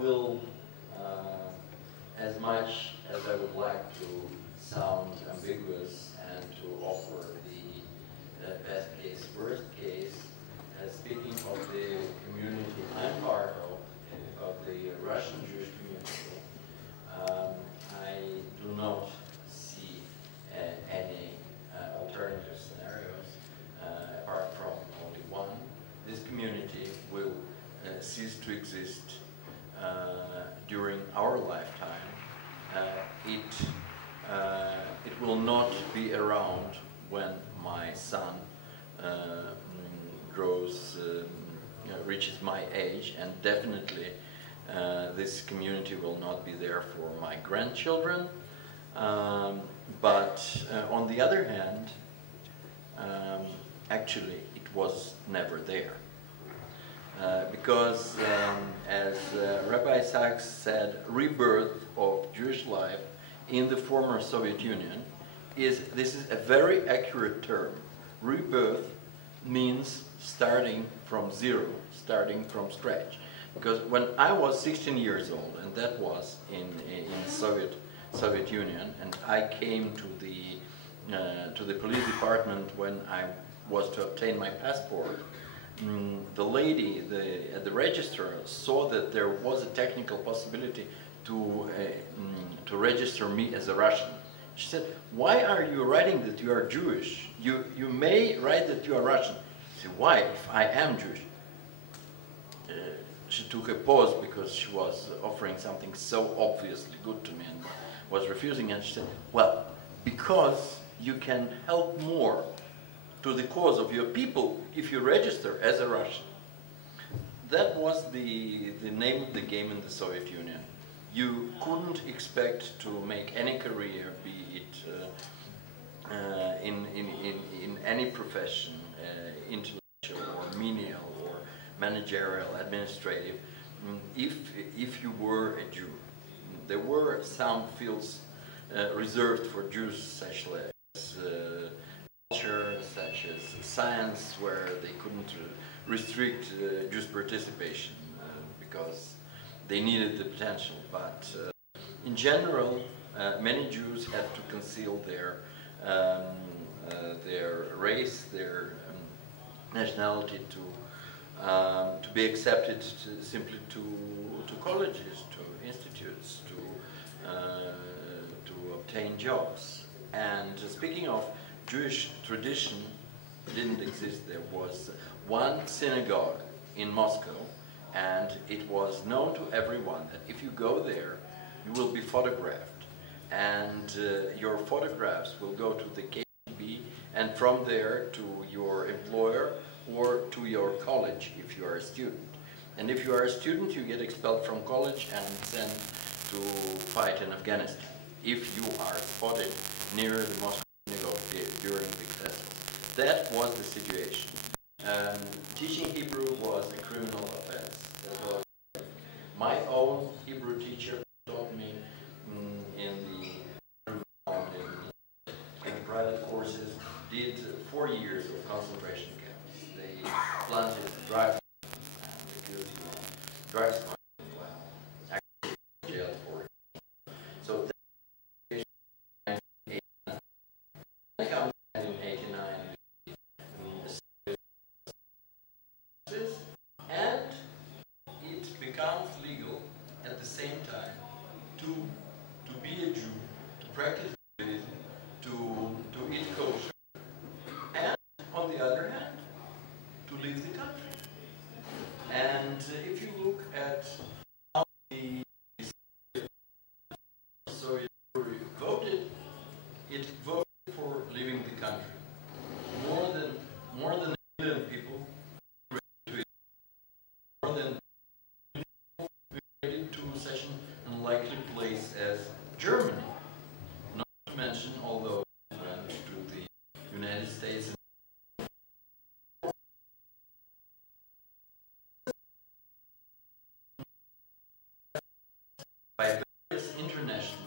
will, as much as I would like to sound ambiguous and to offer the best case, worst case, speaking of the community I'm part of the Russian Jewish community, I do not see any alternative scenarios apart from only one. This community will cease to exist during our lifetime. It will not be around when my son reaches my age, and definitely this community will not be there for my grandchildren. But on the other hand, actually it was never there. Because as Rabbi Sachs said, rebirth of Jewish life in the former Soviet Union this is a very accurate term. Rebirth means starting from zero, starting from scratch. Because when I was 16 years old, and that was in Soviet Union, and I came to the police department when I was to obtain my passport, the lady at the register saw that there was a technical possibility to register me as a Russian. She said, "Why are you writing that you are Jewish? You may write that you are Russian." I said, "Why, if I am Jewish?" She took a pause because she was offering something so obviously good to me and was refusing, and she said, "Well, because you can help more to the cause of your people if you register as a Russian." That was the name of the game in the Soviet Union. You couldn't expect to make any career, be it in any profession, intellectual or menial or managerial, administrative, if you were a Jew. There were some fields reserved for Jews, such as culture, such as science, where they couldn't restrict Jews' participation because they needed the potential. But in general, many Jews had to conceal their race, their nationality to be accepted simply to colleges, to institutes, to obtain jobs. And speaking of Jewish tradition, didn't exist. There was one synagogue in Moscow, and it was known to everyone that if you go there, you will be photographed, and your photographs will go to the KGB, and from there to your employer or to your college if you are a student. And if you are a student, you get expelled from college and sent to fight in Afghanistan if you are spotted near the Moscow synagogue during the festival. That was the situation. Teaching Hebrew was a criminal offense. My own Hebrew teacher taught me in the private courses, did 4 years of concentration camps. They planted drugs and accused him of drugs smuggling while actually jailed for it. So that comes in 89. And it becomes legal at the same time to be a Jew, to practice Judaism, to eat kosher, and on the other hand, to leave the country. And if you look at how the Soviet Jewry voted, it voted for leaving the country. More than 1 million people. More than related to such an unlikely place as Germany. Not to mention all those who went to the United States and by various international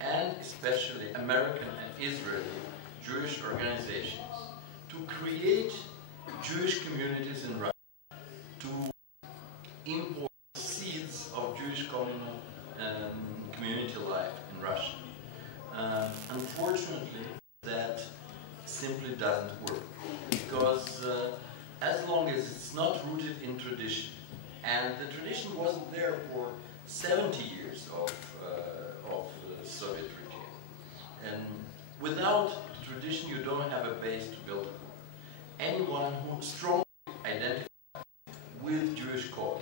and especially American and Israeli Jewish organizations to create Jewish communities in Russia, to import seeds of Jewish rooted in tradition. And the tradition wasn't there for 70 years of the Soviet regime. And without tradition, you don't have a base to build upon. Anyone who strongly identifies with Jewish cause,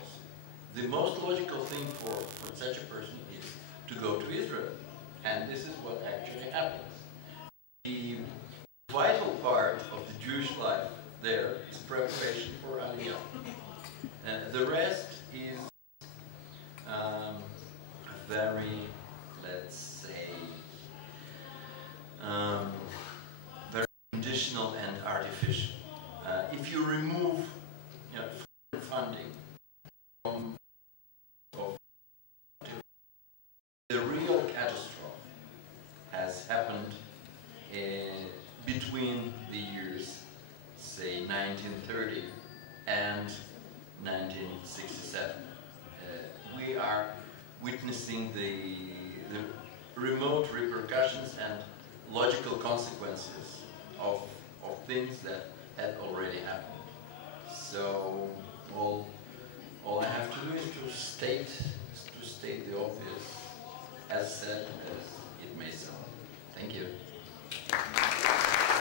the most logical thing for such a person is to go to Israel. And this is what actually happens. The vital part of the Jewish life there is preparation for Aliyah. The rest is very, let's say, very conditional and artificial. If you remove foreign funding from the real catastrophe has happened between the years, say, 1930 and 1967. We are witnessing the remote repercussions and logical consequences of things that had already happened. So